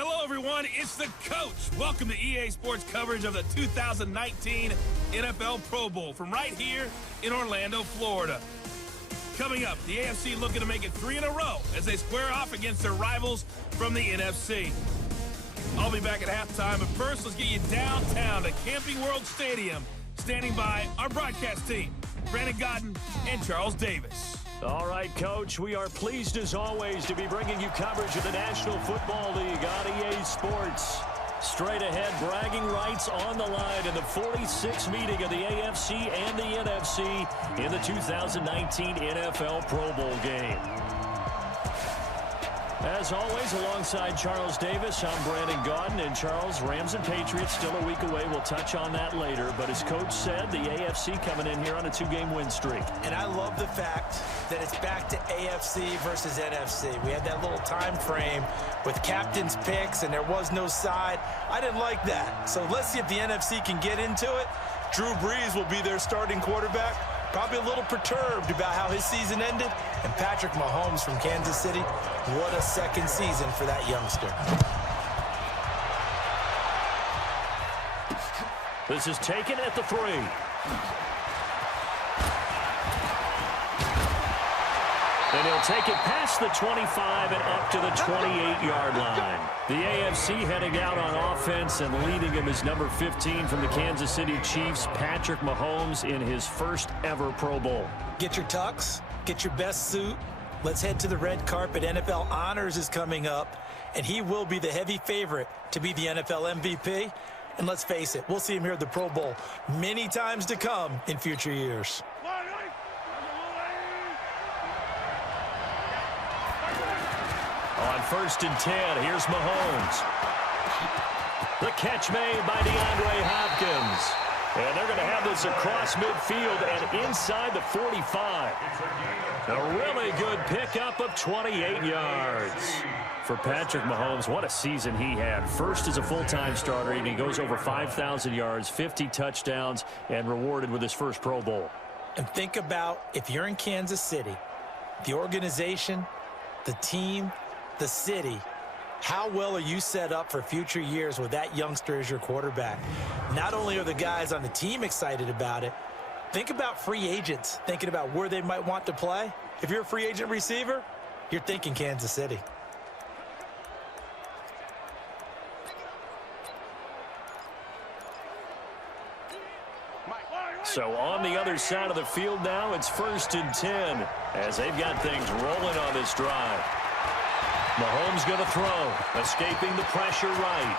Hello, everyone. It's the coach. Welcome to EA Sports coverage of the 2019 NFL Pro Bowl from right here in Orlando, Florida. Coming up, the AFC looking to make it 3 in a row as they square off against their rivals from the NFC. I'll be back at halftime, but first, let's get you downtown to Camping World Stadium. Standing by our broadcast team, Brandon Godden and Charles Davis. All right, Coach, we are pleased as always to be bringing you coverage of the National Football League on EA Sports. Straight ahead, bragging rights on the line in the 46th meeting of the AFC and the NFC in the 2019 NFL Pro Bowl game. As always, alongside Charles Davis, I'm Brandon Godden. And Charles, Rams and Patriots still a week away. We'll touch on that later. But as Coach said, the AFC coming in here on a 2-game win streak. And I love the fact that it's back to AFC versus NFC. We had that little time frame with captain's picks, and there was no side. I didn't like that. So let's see if the NFC can get into it. Drew Brees will be their starting quarterback. Probably a little perturbed about how his season ended. And Patrick Mahomes from Kansas City, what a second season for that youngster. This is taken at the 3. And he'll take it past the 25 and up to the 28-yard line. The AFC heading out on offense, and leading him is number 15 from the Kansas City Chiefs, Patrick Mahomes, in his first ever Pro Bowl. Get your tux, get your best suit. Let's head to the red carpet. NFL Honors is coming up, and he will be the heavy favorite to be the NFL MVP. And let's face it, we'll see him here at the Pro Bowl many times to come in future years. On 1st and 10, here's Mahomes. The catch made by DeAndre Hopkins. And they're going to have this across midfield and inside the 45. A really good pickup of 28 yards. For Patrick Mahomes, what a season he had. First as a full-time starter, and he goes over 5,000 yards, 50 touchdowns, and rewarded with his first Pro Bowl. And think about, if you're in Kansas City, the organization, the team, the city, how well are you set up for future years with that youngster as your quarterback? Not only are the guys on the team excited about it, think about free agents thinking about where they might want to play. If you're a free agent receiver, you're thinking Kansas City. So on the other side of the field now, it's 1st and 10 as they've got things rolling on this drive. Mahomes going to throw, escaping the pressure right.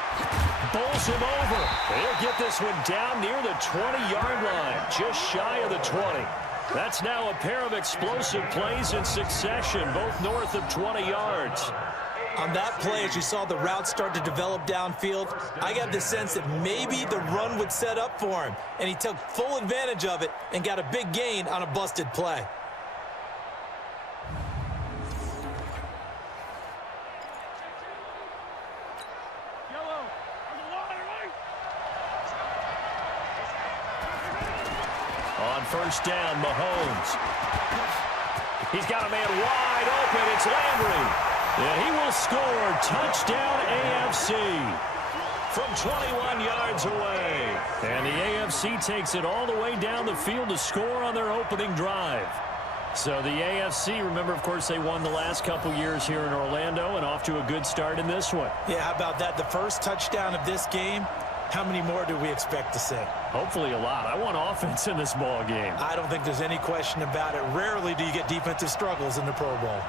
Bowls him over. He'll get this one down near the 20-yard line, just shy of the 20. That's now a pair of explosive plays in succession, both north of 20 yards. On that play, as you saw the route start to develop downfield, I got the sense that maybe the run would set up for him, and he took full advantage of it and got a big gain on a busted play. On 1st down, Mahomes. He's got a man wide open. It's Landry. And he will score. Touchdown AFC from 21 yards away. And the AFC takes it all the way down the field to score on their opening drive. So the AFC, remember, of course, they won the last couple years here in Orlando and off to a good start in this one. Yeah, how about that? The first touchdown of this game. How many more do we expect to see? Hopefully a lot. I want offense in this ball game. I don't think there's any question about it. Rarely do you get defensive struggles in the Pro Bowl.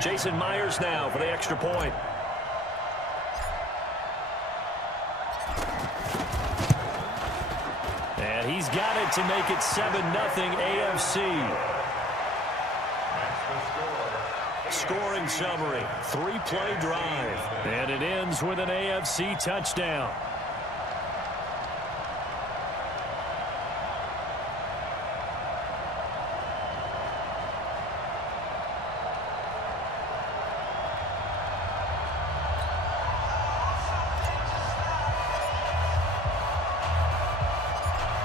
Jason Myers now for the extra point. And he's got it to make it 7-0 AFC. Scoring summary, 3-play drive. And it ends with an AFC touchdown.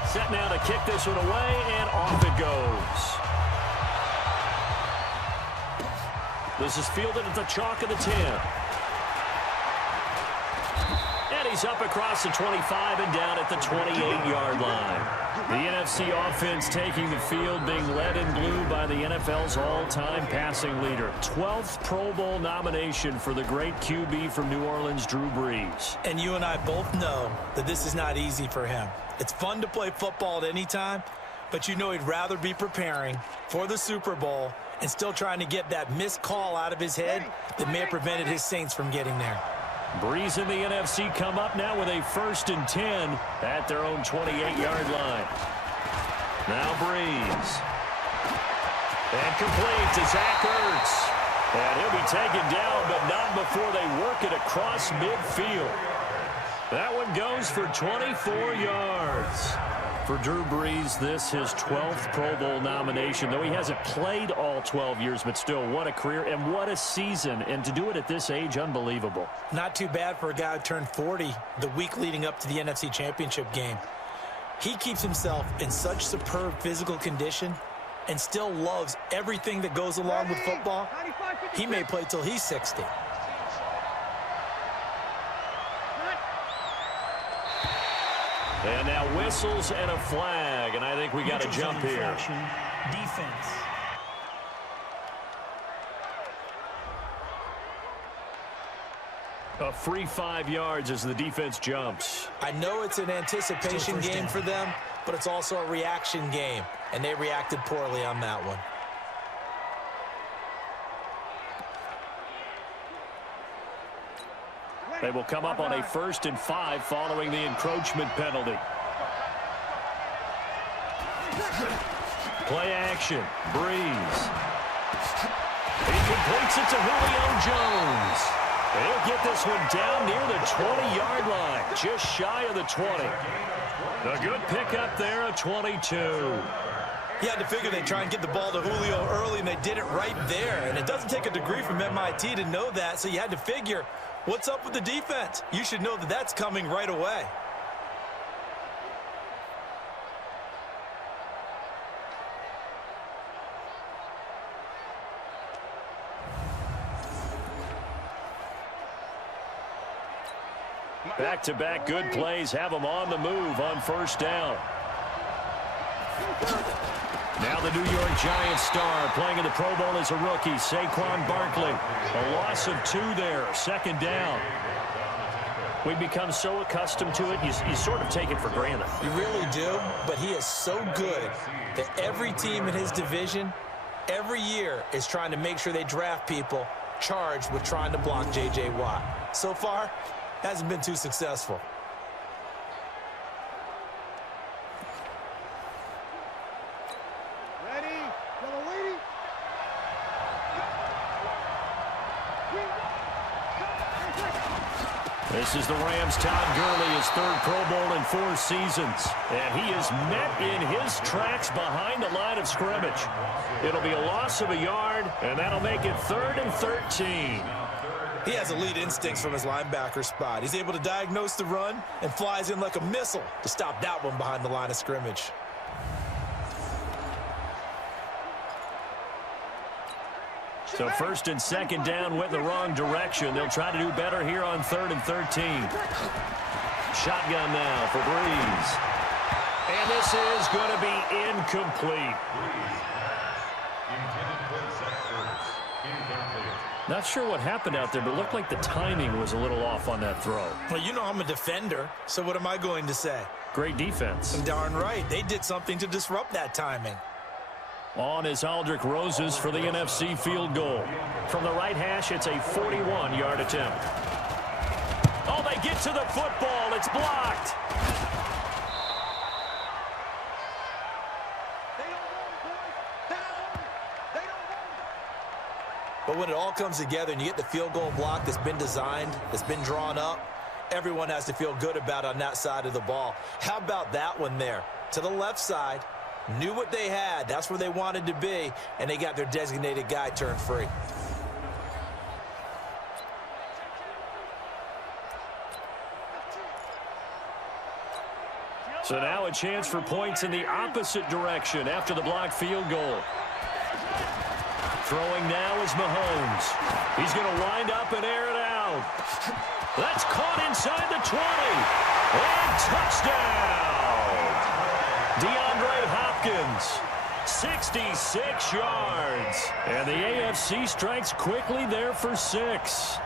Set now to kick this one away, and off it goes. This is fielded at the chalk of the 10. And he's up across the 25 and down at the 28-yard line. The NFC offense taking the field, being led in blue by the NFL's all-time passing leader. 12th Pro Bowl nomination for the great QB from New Orleans, Drew Brees. And you and I both know that this is not easy for him. It's fun to play football at any time, but you know he'd rather be preparing for the Super Bowl and still trying to get that missed call out of his head that may have prevented his Saints from getting there. Brees and the NFC come up now with a 1st and 10 at their own 28-yard line. Now Brees. And complete to Zach Ertz. And he'll be taken down, but not before they work it across midfield. That one goes for 24 yards. For Drew Brees, this his 12th Pro Bowl nomination, though he hasn't played all 12 years, but still, what a career and what a season. And to do it at this age, unbelievable. Not too bad for a guy who turned 40 the week leading up to the NFC Championship game. He keeps himself in such superb physical condition and still loves everything that goes along with football. He may play till he's 60. And now whistles and a flag, and I think we got a jump here. Defense. A free 5 yards as the defense jumps. I know it's an anticipation game for them, but it's also a reaction game, and they reacted poorly on that one. They will come up on a 1st and 5 following the encroachment penalty. Play action. Brees. He completes it to Julio Jones. He'll get this one down near the 20-yard line, just shy of the 20. A good pickup there, a 22. You had to figure they'd try and get the ball to Julio early, and they did it right there. And it doesn't take a degree from MIT to know that, so you had to figure, what's up with the defense? You should know that that's coming right away. Back-to-back good plays have them on the move on 1st down. Now the New York Giants star playing in the Pro Bowl as a rookie, Saquon Barkley. A loss of 2 there, 2nd down. We've become so accustomed to it, you sort of take it for granted. You really do, but he is so good that every team in his division, every year, is trying to make sure they draft people charged with trying to block J.J. Watt. So far, hasn't been too successful. This is the Rams' Todd Gurley, his 3rd Pro Bowl in 4 seasons. And he is met in his tracks behind the line of scrimmage. It'll be a loss of a yard, and that'll make it 3rd and 13. He has elite instincts from his linebacker spot. He's able to diagnose the run and flies in like a missile to stop that one behind the line of scrimmage. So 1st and 2nd down went in the wrong direction. They'll try to do better here on 3rd and 13. Shotgun now for Brees. And this is going to be incomplete. Not sure what happened out there, but it looked like the timing was a little off on that throw. Well, you know I'm a defender, so what am I going to say? Great defense. Darn right. They did something to disrupt that timing. On is Aldrick Roses for the NFC field goal. From the right hash, it's a 41-yard attempt. Oh, they get to the football. It's blocked. But when it all comes together and you get the field goal block that's been designed, that's been drawn up, everyone has to feel good about it on that side of the ball. How about that one there? To the left side. Knew what they had. That's where they wanted to be, and they got their designated guy turned free. So now a chance for points in the opposite direction after the blocked field goal. Throwing now is Mahomes. He's going to wind up and air it out. That's caught inside the 20. And touchdown. DeAndre Hopkins, 66 yards. And the AFC strikes quickly there for 6.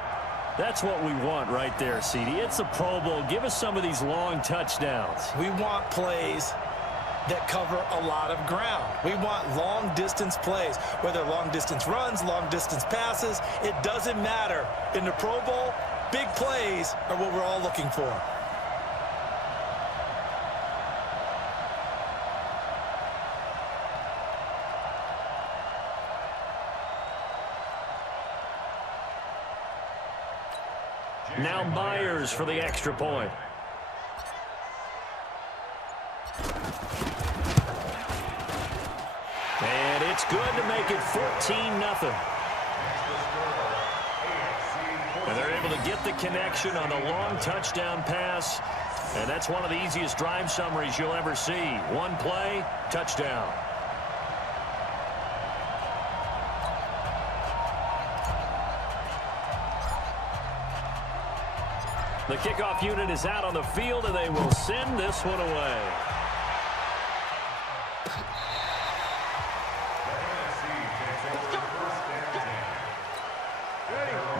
That's what we want right there, CD. It's a Pro Bowl. Give us some of these long touchdowns. We want plays that cover a lot of ground. We want long-distance plays, whether long-distance runs, long-distance passes. It doesn't matter. In the Pro Bowl, big plays are what we're all looking for. Now Myers for the extra point. And it's good to make it 14-0. And they're able to get the connection on the long touchdown pass. And that's one of the easiest drive summaries you'll ever see. One play, touchdown. The kickoff unit is out on the field, and they will send this one away.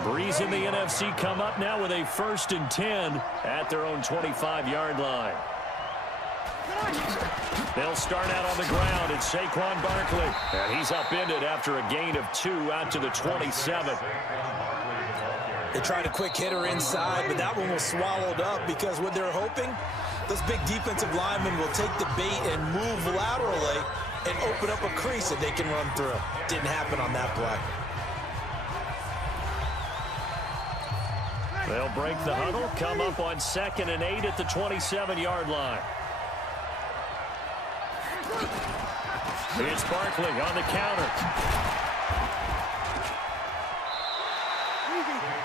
Breeze in the NFC come up now with a 1st and 10 at their own 25-yard line. They'll start out on the ground. It's Saquon Barkley. And he's upended after a gain of 2 out to the 27. They tried a quick hitter inside, but that one was swallowed up because what they're hoping, those big defensive linemen will take the bait and move laterally and open up a crease that they can run through. Didn't happen on that play. They'll break the huddle, come up on 2nd and 8 at the 27-yard line. It's Barkley on the counter.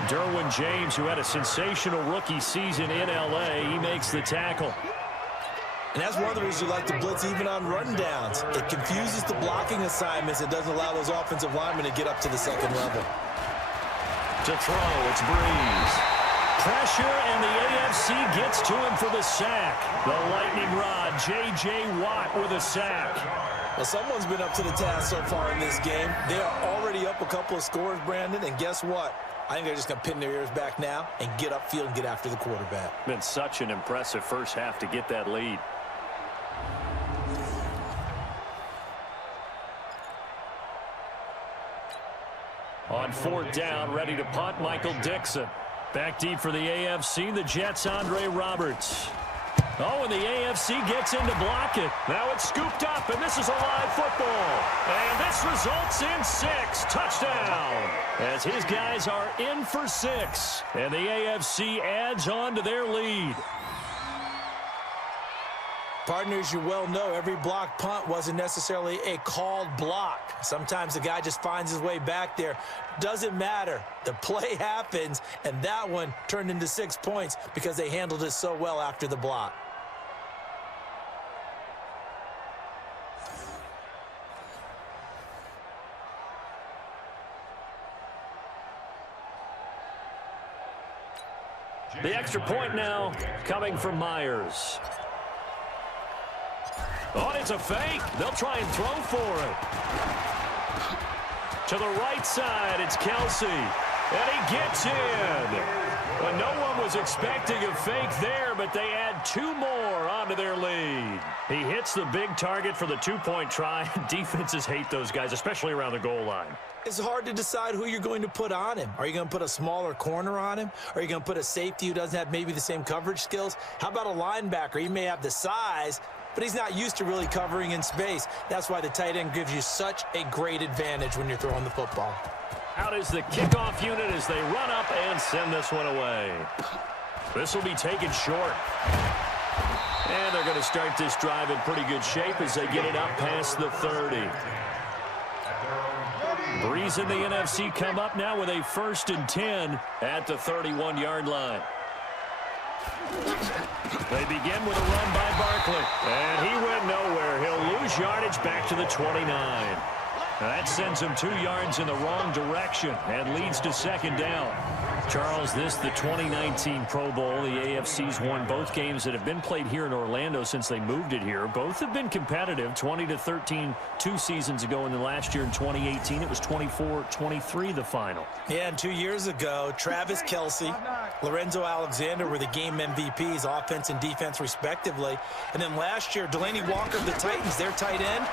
Derwin James, who had a sensational rookie season in L.A., he makes the tackle. And that's one of the reasons you like to blitz even on run downs. It confuses the blocking assignments. It doesn't allow those offensive linemen to get up to the 2nd level. To throw, it's Breeze. Pressure, and the AFC gets to him for the sack. The lightning rod, J.J. Watt with a sack. Well, someone's been up to the task so far in this game. They are already up a couple of scores, Brandon, and guess what? I think they're just going to pin their ears back now and get upfield and get after the quarterback. Been such an impressive first half to get that lead. On 4th down, ready to punt, Michael Dixon. Back deep for the AFC, the Jets' Andre Roberts. Oh, and the AFC gets in to block it. Now it's scooped up, and this is a live football. And this results in 6. Touchdown. As his guys are in for 6. And the AFC adds on to their lead. Partners, you well know every block punt wasn't necessarily a called block. Sometimes the guy just finds his way back there. Doesn't matter. The play happens, and that one turned into 6 points because they handled it so well after the block. The extra point now coming from Myers. Oh, it's a fake. They'll try and throw for it. To the right side, it's Kelsey. And he gets in. Well, no one was expecting a fake there, but they add 2 more onto their lead. He hits the big target for the 2-point try. Defenses hate those guys, especially around the goal line. It's hard to decide who you're going to put on him. Are you going to put a smaller corner on him? Are you going to put a safety who doesn't have maybe the same coverage skills? How about a linebacker? He may have the size, but he's not used to really covering in space. That's why the tight end gives you such a great advantage when you're throwing the football. Out is the kickoff unit as they run up and send this one away. This will be taken short. And they're going to start this drive in pretty good shape as they get it up past the 30. Breeze and the NFC come up now with a 1st and 10 at the 31-yard line. They begin with a run by Barkley. And he went nowhere. He'll lose yardage back to the 29. That sends him 2 yards in the wrong direction and leads to second down. Charles, this the 2019 Pro Bowl. The AFC's won both games that have been played here in Orlando since they moved it here. Both have been competitive, 20-13 2 seasons ago, and then last year in 2018 it was 24-23 the final. Yeah, and 2 years ago, Travis Kelce, Lorenzo Alexander were the game MVPs, offense and defense respectively. And then last year, Delaney Walker of the Titans, their tight end,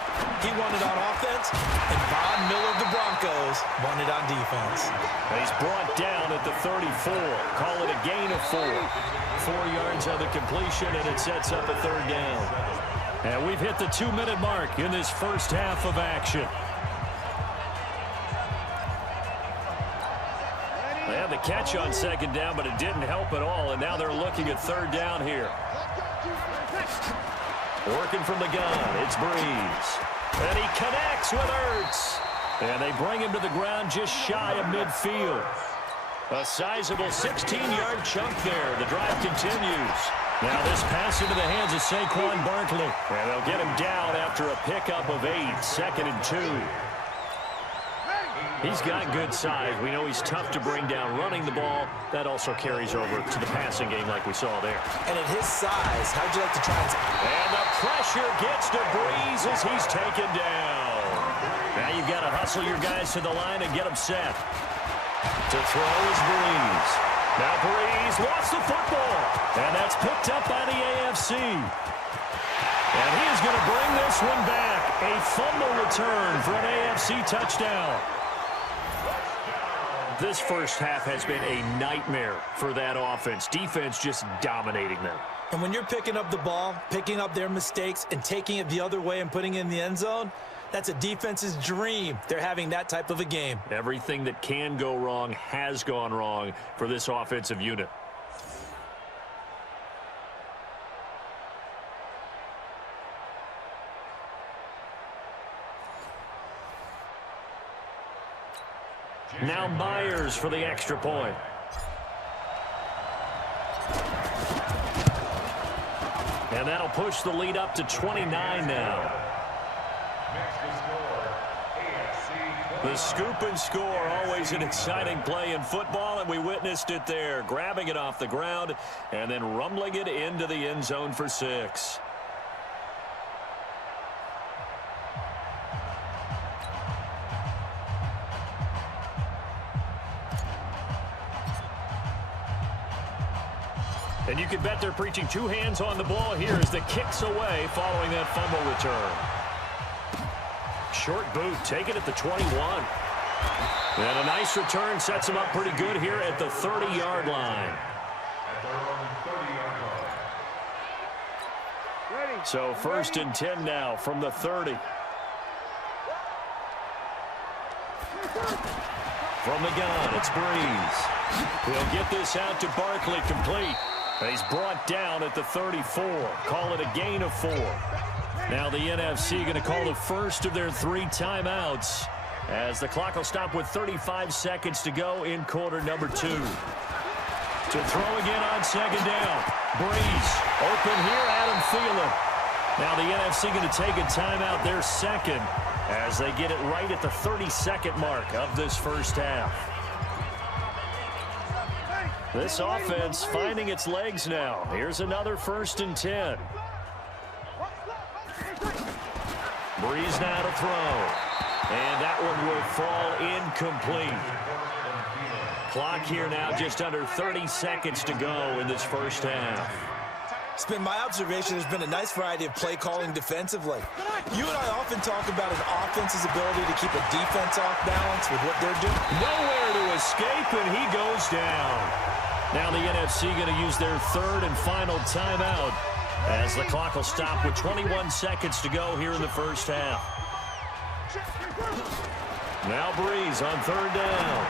he won it on offense, and Von Miller of the Broncos won it on defense. And he's brought down at the 34. Call it a gain of 4. 4 yards on the completion, and it sets up a third down. And we've hit the 2-minute mark in this first half of action. They had the catch on second down, but it didn't help at all, and now they're looking at third down here. Working from the gun, it's Breeze. And he connects with Ertz. And they bring him to the ground just shy of midfield. A sizable 16-yard chunk there. The drive continues. Now this pass into the hands of Saquon Barkley. And they'll get him down after a pickup of 8, 2nd and 2. He's got good size. We know he's tough to bring down running the ball. That also carries over to the passing game like we saw there. And at his size, how'd you like to try and the pressure gets to Breeze as he's taken down. Now you've got to hustle your guys to the line and get them set. To throw is Breeze. Now Breeze lost the football. And that's picked up by the AFC. And he is going to bring this one back. A fumble return for an AFC touchdown. This first half has been a nightmare for that offense. Defense just dominating them. And when you're picking up the ball, picking up their mistakes, and taking it the other way and putting it in the end zone, that's a defense's dream. They're having that type of a game. Everything that can go wrong has gone wrong for this offensive unit. Now Myers for the extra point. And that'll push the lead up to 29 now. The scoop and score, always an exciting play in football, and we witnessed it there. Grabbing it off the ground and then rumbling it into the end zone for 6. And you can bet they're preaching 2 hands on the ball here as the kick's away following that fumble return. Short boot, taken at the 21. And a nice return sets him up pretty good here at the 30-yard line. So 1st and 10 now from the 30. From the gun, it's Breeze. He'll get this out to Barkley, complete. And he's brought down at the 34. Call it a gain of 4. Now the NFC going to call the first of their 3 timeouts as the clock will stop with 35 seconds to go in quarter number 2. To throw again on second down. Breeze open here, Adam Thielen. Now the NFC going to take a timeout, their second, as they get it right at the 32nd mark of this first half. This offense finding its legs now. Here's another 1st and 10. Breeze now to throw. And that one will fall incomplete. Clock here now just under 30 seconds to go in this first half. It's been my observation there's been a nice variety of play calling defensively. You and I often talk about an offense's ability to keep a defense off balance with what they're doing. Nowhere to escape, and he goes down. Now the NFC going to use their 3rd and final timeout as the clock will stop with 21 seconds to go here in the first half. Now Breeze on 3rd down.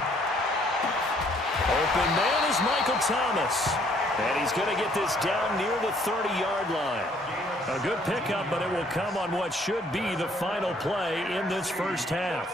Open man is Michael Thomas. And he's going to get this down near the 30-yard line. A good pickup, but it will come on what should be the final play in this first half.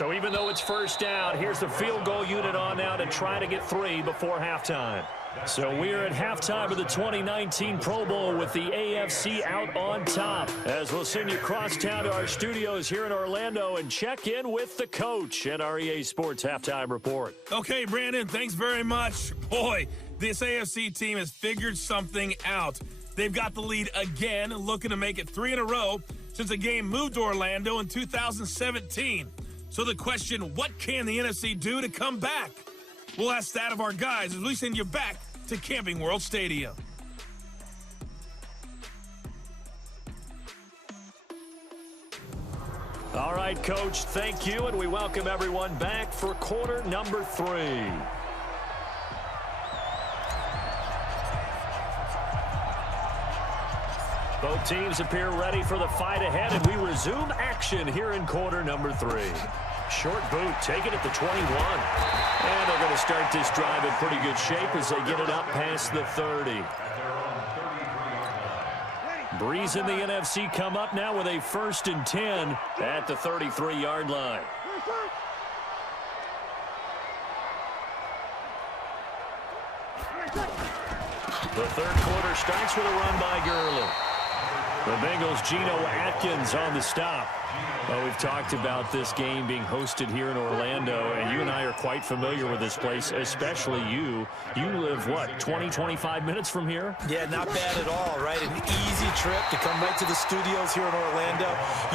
So even though it's first down, here's the field goal unit on now to try to get 3 before halftime. So we're at halftime of the 2019 Pro Bowl with the AFC out on top. As we'll send you across town to our studios here in Orlando and check in with the coach at our EA Sports Halftime Report. Okay, Brandon, thanks very much. Boy, this AFC team has figured something out. They've got the lead again, looking to make it 3 in a row since the game moved to Orlando in 2017. So the question, what can the NFC do to come back? We'll ask that of our guys as we send you back to Camping World Stadium. All right, Coach, thank you, and we welcome everyone back for quarter number 3. Both teams appear ready for the fight ahead, and we resume action here in quarter number 3. Short boot, taken at the 21. And they're going to start this drive in pretty good shape as they get it up past the 30. Breeze and the NFC come up now with a 1st and 10 at the 33-yard line. The third quarter starts with a run by Gurley. The Bengals' Geno Atkins on the stop. Well, we've talked about this game being hosted here in Orlando, and you and I are quite familiar with this place, especially you. You live, what, 20, 25 minutes from here? Yeah, not bad at all, right? An easy trip to come right to the studios here in Orlando.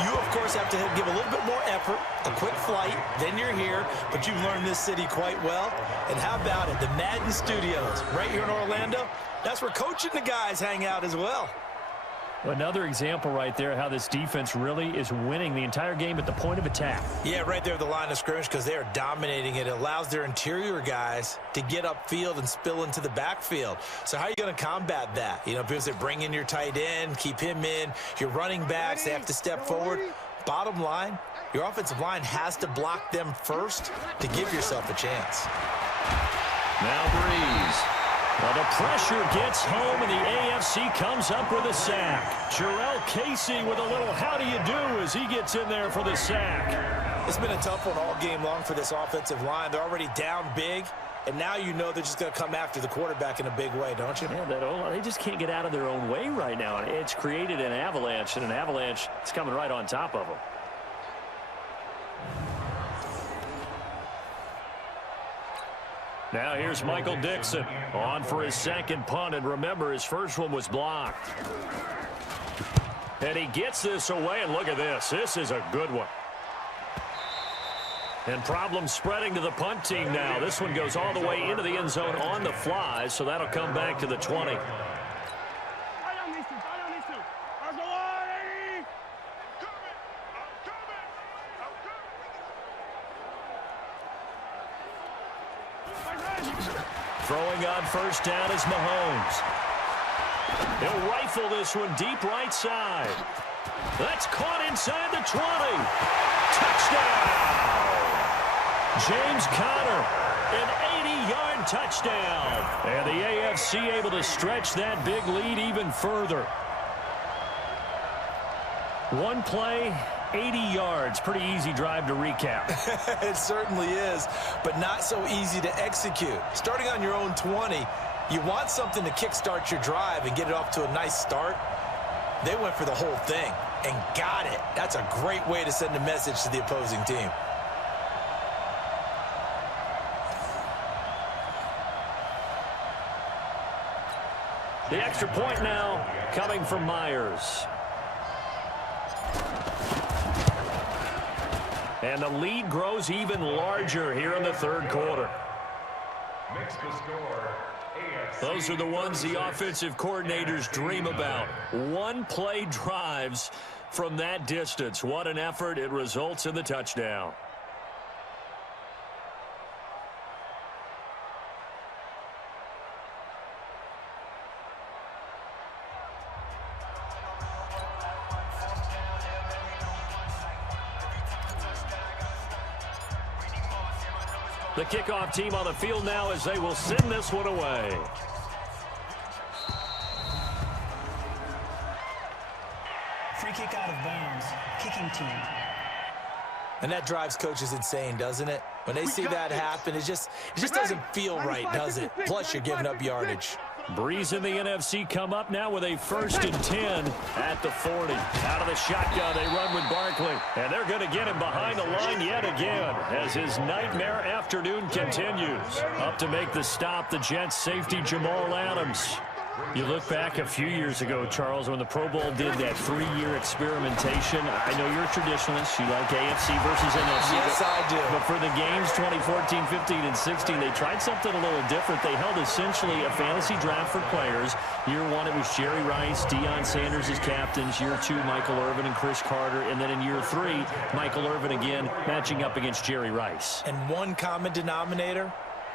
You, of course, have to give a little bit more effort, a quick flight, then you're here, but you've learned this city quite well. And how about it, the Madden studios right here in Orlando? That's where Coach and the guys hang out as well. Another example right there how this defense really is winning the entire game at the point of attack. Yeah, right there at the line of scrimmage because they are dominating it. It allows their interior guys to get upfield and spill into the backfield. So how are you going to combat that? You know, because they bring in your tight end, keep him in. Your running backs, they have to step forward. Bottom line, your offensive line has to block them first to give yourself a chance. Now Breeze. Well, the pressure gets home, and the AFC comes up with a sack. Jarrell Casey with a little how do you do as he gets in there for the sack. It's been a tough one all game long for this offensive line. They're already down big, and now you know they're just going to come after the quarterback in a big way, don't you? Yeah, they just can't get out of their own way right now. It's created an avalanche, and an avalanche is coming right on top of them. Now here's Michael Dixon on for his second punt, and remember his first one was blocked. And he gets this away, and look at this. This is a good one. And problems spreading to the punt team now. This one goes all the way into the end zone on the fly, so that'll come back to the 20. Throwing on first down is Mahomes. He'll rifle this one deep right side. That's caught inside the 20. Touchdown! James Conner, an 80-yard touchdown. And the AFC able to stretch that big lead even further. One play, 80 yards. Pretty easy drive to recap. It certainly is, but not so easy to execute. Starting on your own 20, you want something to kickstart your drive and get it off to a nice start. They went for the whole thing and got it. That's a great way to send a message to the opposing team. The extra point now coming from Myers. And the lead grows even larger here in the third quarter. Those are the ones the offensive coordinators dream about. One-play drives from that distance. What an effort. It results in the touchdown. The kickoff team on the field now as they will send this one away. Free kick out of bounds. Kicking team. And that drives coaches insane, doesn't it? When they see that happen, it just doesn't feel right, does it? Plus, you're giving up yardage. Breeze and the NFC come up now with a 1st and 10 at the 40. Out of the shotgun, they run with Barkley. And they're going to get him behind the line yet again as his nightmare afternoon continues. Up to make the stop, the Jets safety Jamal Adams. You look back a few years ago, Charles, when the Pro Bowl did that 3-year experimentation. I know you're a traditionalist. You like AFC versus NFC. Yes, I do. But for the games 2014, 15, and 16, they tried something a little different. They held essentially a fantasy draft for players. Year 1, it was Jerry Rice, Deion Sanders as captains. Year 2, Michael Irvin and Chris Carter. And then in year 3, Michael Irvin again matching up against Jerry Rice. And one common denominator,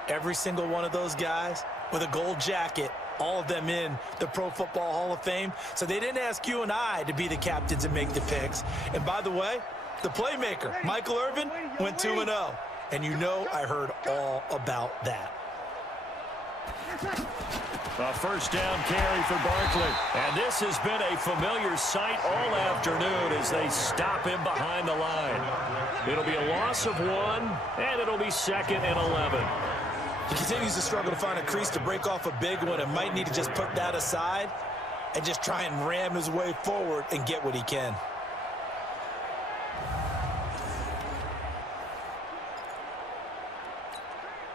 every single one of those guys with a gold jacket, all of them in the Pro Football Hall of Fame. So they didn't ask you and I to be the captains and make the picks. And by the way, the playmaker, Michael Irvin, went 2-0. And you know I heard all about that. A 1st down carry for Barkley. And this has been a familiar sight all afternoon as they stop him behind the line. It'll be a loss of 1, and it'll be 2nd and 11. He continues to struggle to find a crease to break off a big one and might need to just put that aside and just try and ram his way forward and get what he can.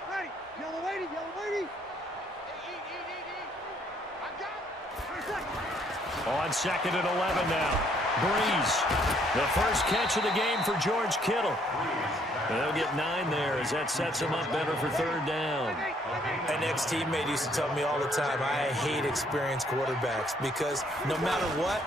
Hey, yellow lady, yellow lady. On 2nd and 11 now. Breeze. The first catch of the game for George Kittle. They'll get 9 there as that sets him up better for 3rd down. An ex-teammate used to tell me all the time, I hate experienced quarterbacks because no matter what,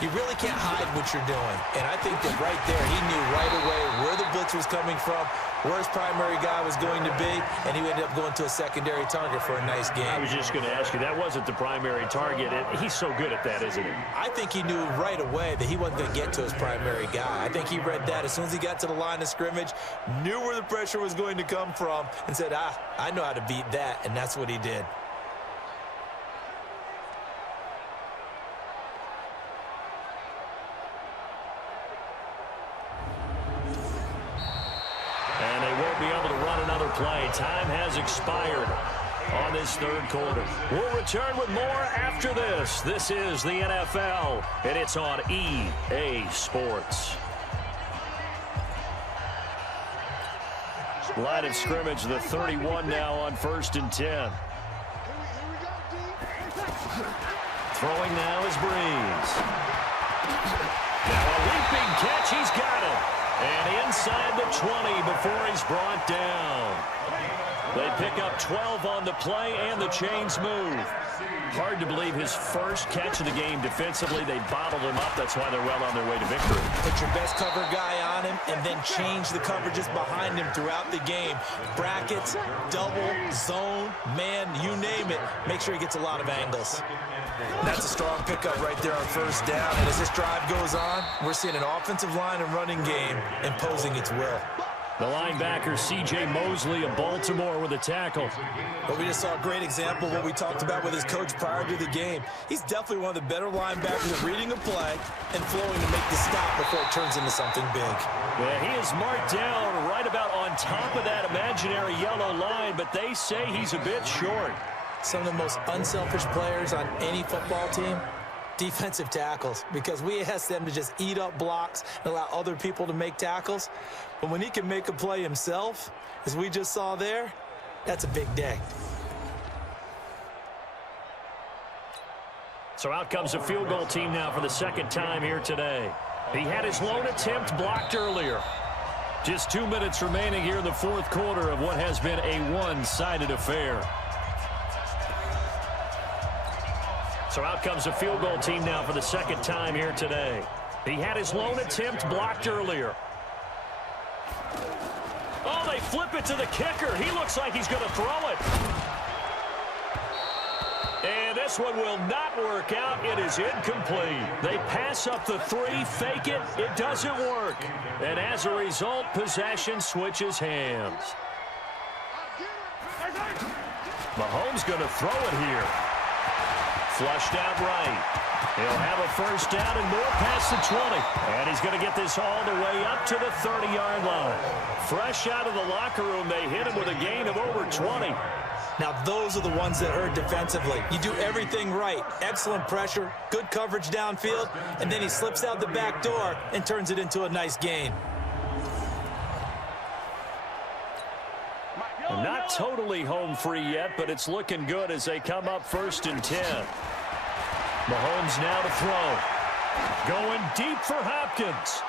you really can't hide what you're doing. And I think that right there, he knew right away where the blitz was coming from, where his primary guy was going to be, and he ended up going to a secondary target for a nice game. I was just going to ask you, that wasn't the primary target. He's so good at that, isn't he? I think he knew right away that he wasn't going to get to his primary guy. I think he read that as soon as he got to the line of scrimmage, knew where the pressure was going to come from, and said, I know how to beat that, and that's what he did. And they won't be able to run another play. Time has expired on this 3rd quarter. We'll return with more after this. This is the NFL, and it's on EA Sports. Line of scrimmage, the 31 now on 1st and 10. Throwing now is Breeze. Now a leaping catch, he's got it. And inside the 20 before he's brought down. They pick up 12 on the play, and the chains move. Hard to believe his first catch of the game defensively. They bottled him up. That's why they're well on their way to victory. Put your best cover guy on him and then change the coverages behind him throughout the game. Brackets, double, zone, man, you name it. Make sure he gets a lot of angles. That's a strong pickup right there on 1st down. And as this drive goes on, we're seeing an offensive line and running game imposing its will. The linebacker, C.J. Mosley of Baltimore with a tackle. But we just saw a great example of what we talked about with his coach prior to the game. He's definitely one of the better linebackers at reading a play and flowing to make the stop before it turns into something big. Yeah, he is marked down right about on top of that imaginary yellow line, but they say he's a bit short. Some of the most unselfish players on any football team, defensive tackles, because we ask them to just eat up blocks and allow other people to make tackles. But when he can make a play himself, as we just saw there, that's a big day. So out comes a field goal team now for the 2nd time here today. He had his lone attempt blocked earlier. Just 2 minutes remaining here in the 4th quarter of what has been a one-sided affair. So out comes a field goal team now for the 2nd time here today. He had his lone attempt blocked earlier. Oh, they flip it to the kicker. He looks like he's going to throw it. And this one will not work out. It is incomplete. They pass up the 3, fake it. It doesn't work. And as a result, possession switches hands. Mahomes going to throw it here. Flushed out right. He'll have a first down and more past the 20. And he's going to get this all the way up to the 30-yard line. Fresh out of the locker room, they hit him with a gain of over 20. Now, those are the ones that hurt defensively. You do everything right. Excellent pressure, good coverage downfield, and then he slips out the back door and turns it into a nice gain. Not totally home free yet, but it's looking good as they come up 1st and 10. Mahomes now to throw. Going deep for Hopkins.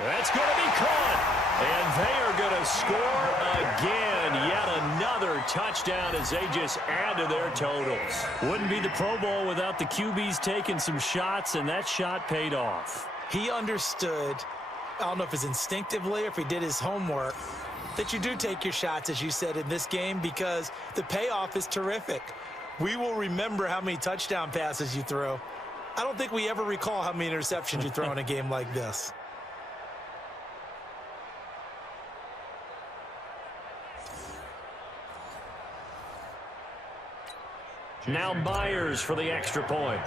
That's going to be caught. And they are going to score again. Yet another touchdown as they just add to their totals. Wouldn't be the Pro Bowl without the QBs taking some shots, and that shot paid off. He understood, I don't know if it's instinctively or if he did his homework, that you do take your shots, as you said, in this game because the payoff is terrific. We will remember how many touchdown passes you throw. I don't think we ever recall how many interceptions you throw in a game like this. Now Myers for the extra point.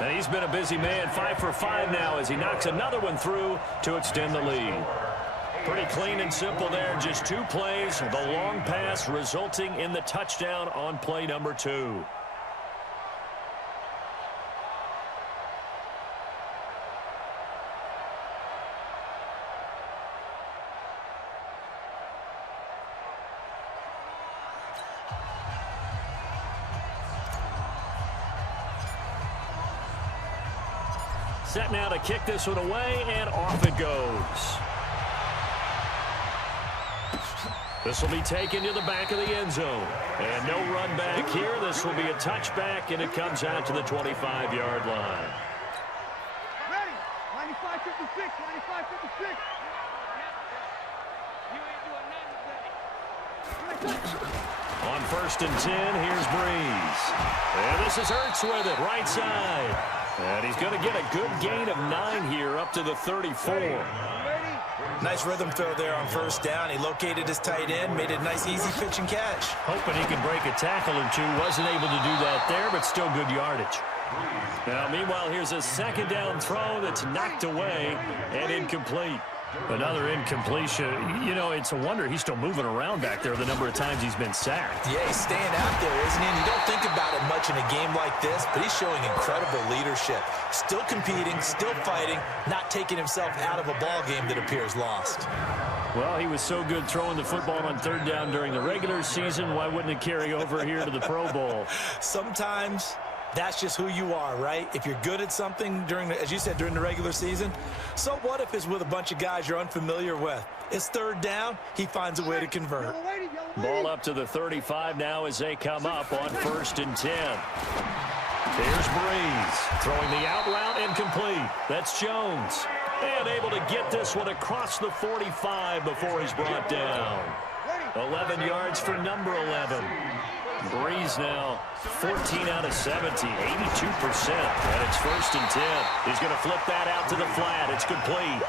And he's been a busy man, 5 for 5 now as he knocks another one through to extend the lead. Pretty clean and simple there. Just 2 plays. The long pass resulting in the touchdown on play number 2. Set now to kick this one away, and off it goes. This will be taken to the back of the end zone. And no run back here. This will be a touchback, and it comes out to the 25-yard line. Ready. 95-56. 95-56. On 1st and 10, here's Breeze. And this is Ertz with it, right side. And he's going to get a good gain of 9 here up to the 34. Nice rhythm throw there on 1st down. He located his tight end, made it a nice, easy pitch and catch. Hoping he could break a tackle or two. Wasn't able to do that there, but still good yardage. Now, meanwhile, here's a 2nd down throw that's knocked away and incomplete. Another incompletion. You know, it's a wonder he's still moving around back there the number of times he's been sacked. Yeah, he's staying out there, isn't he? And you don't think about it much in a game like this, but he's showing incredible leadership. Still competing, still fighting, not taking himself out of a ball game that appears lost. Well, he was so good throwing the football on 3rd down during the regular season. Why wouldn't it carry over here to the Pro Bowl? Sometimes that's just who you are, right? If you're good at something during, as you said, during the regular season, so what if it's with a bunch of guys you're unfamiliar with? It's 3rd down. He finds a way to convert. Ball up to the 35 now as they come up on 1st and 10. Here's Breeze throwing the out route incomplete. That's Jones. And able to get this one across the 45 before he's brought down. 11 yards for number 11. Breeze now 14 out of 70, 82%. And it's 1st and 10. He's going to flip that out to the flat. It's complete.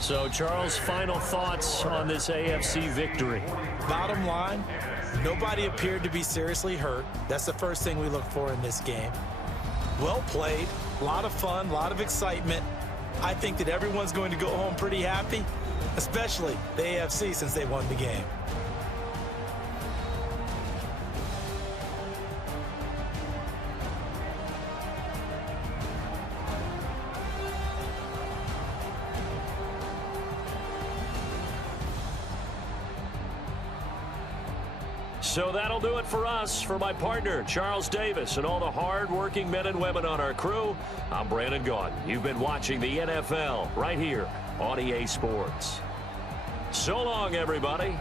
So, Charles, final thoughts on this AFC victory? Bottom line, nobody appeared to be seriously hurt. That's the first thing we look for in this game. Well played, a lot of fun, a lot of excitement. I think that everyone's going to go home pretty happy, especially the AFC since they won the game. So that'll do it for us. For my partner, Charles Davis, and all the hard-working men and women on our crew, I'm Brandon Gaudin. You've been watching the NFL right here on EA Sports. So long, everybody.